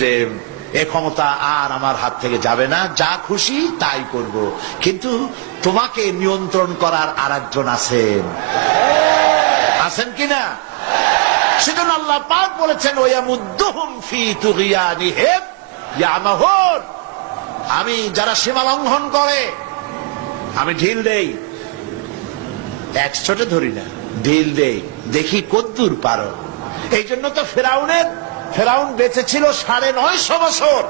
যে এ ক্ষমতা আর আমার হাত থেকে যাবে না, যা খুশি তাই করব, কিন্তু তোমাকে নিয়ন্ত্রণ করার আরেকজন আছেন। আছেন কিনা? সেজন্য আল্লাহ পাক বলেছেন ওয়ামুদ্দুহুম ফি তুগয়ানিহিম ইয়ামাহুন, আমি যারা সীমা লঙ্ঘন করে আমি ঢিল দেই, এক ছোট ধরি না, ঢিল দেই, দেখি কদ্দুর পারো। এই জন্য তো ফেরাউন বেঁচে ছিল 950 বছর।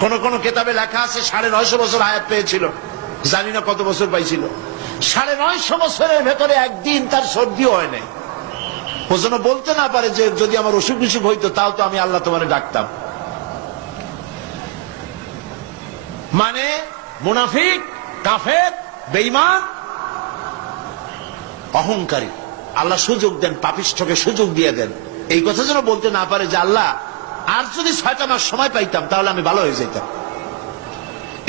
কোন কোন কেতাবে লেখা আছে 950 বছর হায়াত পেয়েছিল, জানি না কত বছর পাইছিল। 950 বছরের ভেতরে একদিন তার সর্দি হয় নাই। ও যেন বলতে না পারে যে যদি আমার অসুখ বিসুখ হইতো তাও তো আমি আল্লাহ তোমারে ডাকতাম। মানে মুনাফিক, কাফের, বেঈমান, অহংকারী, আল্লাহ সুযোগ দেন, পাপিষ্ঠকে সুযোগ দিয়ে দেন। এই কথা যেন বলতে না পারে যে আল্লাহ আর যদি 6টা মাস সময় পাইতাম তাহলে আমি ভালো হয়ে যেতাম।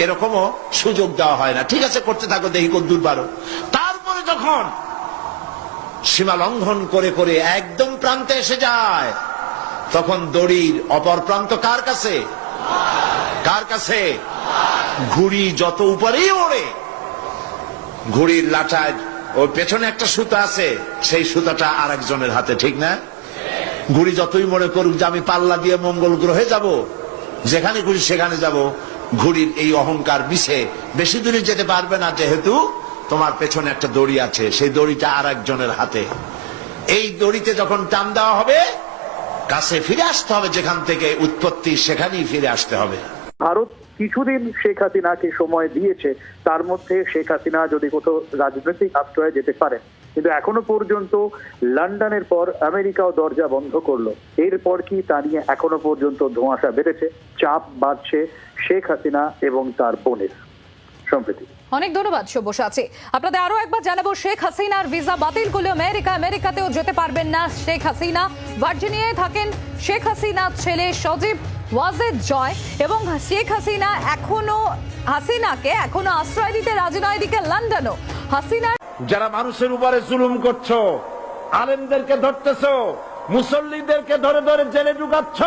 এরকমও সুযোগ দেওয়া হয় না। ঠিক আছে, করতে থাকো, দেখি কদ্দুর পারো। তারপরে যখন সীমা লঙ্ঘন করে করে একদম প্রান্তে এসে যায়, তখন দড়ির অপর প্রান্ত কার কাছে? কার কাছে? ঘুড়ি যত উপরেই ওড়ে, ঘুড়ির লাটায় ওর পেছনে একটা সুতা আছে, সেই সুতাটা আরেকজনের হাতে, ঠিক না? ঘুড়ি যতই মনে করুক যে আমি পাল্লা দিয়ে মঙ্গল গ্রহে যাব, যেখানে ঘুড়ি সেখানে যাব, ঘুড়ির এই অহংকার মিশে বেশি দূরে যেতে পারবে না, যেহেতু তোমার পেছনে একটা দড়ি আছে, সেই দড়িটা আরেকজনের হাতে। এই দড়িতে যখন টান দেওয়া হবে, কাছে ফিরে আসতে হবে, যেখান থেকে উৎপত্তি সেখানেই ফিরে আসতে হবে। ভারত কিছুদিন শেখ হাসিনাকে সময় দিয়েছে, তার মধ্যে শেখ হাসিনা যদি কোথাও রাজনৈতিক আশ্রয়ে যেতে পারে, কিন্তু এখনো পর্যন্ত লন্ডনের পর আমেরিকাও দরজা বন্ধ করলো। এরপর কি তা নিয়ে এখনো পর্যন্ত ধোঁয়াশা বেড়েছে, চাপ বাড়ছে শেখ হাসিনা এবং তার বোনের। সম্প্রতি অনেক ধন্যবাদ সব্যসাচী। আপনাদের আরো একবার জানাবো, শেখ হাসিনার ভিসা বাতিল করলো আমেরিকাতেও যেতে পারবেন না শেখ হাসিনা। ভার্জিনিয়ায় থাকেন শেখ হাসিনার ছেলে সজীব ওয়াজেদ জয়, এবং শেখ হাসিনাকে এখনো আশ্রয় দিতে রাজি নয় এদিকে লন্ডনও। হাসিনার যারা মানুষের উপরে জুলুম করছো, আলেমদেরকে ধরতেছো, মুসল্লিদেরকে ধরে ধরে জেলে ঢুকাচ্ছ,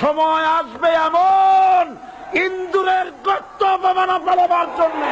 সময় আসবে এমন ইন্দুরের গর্ত অপমান পালাবার জন্য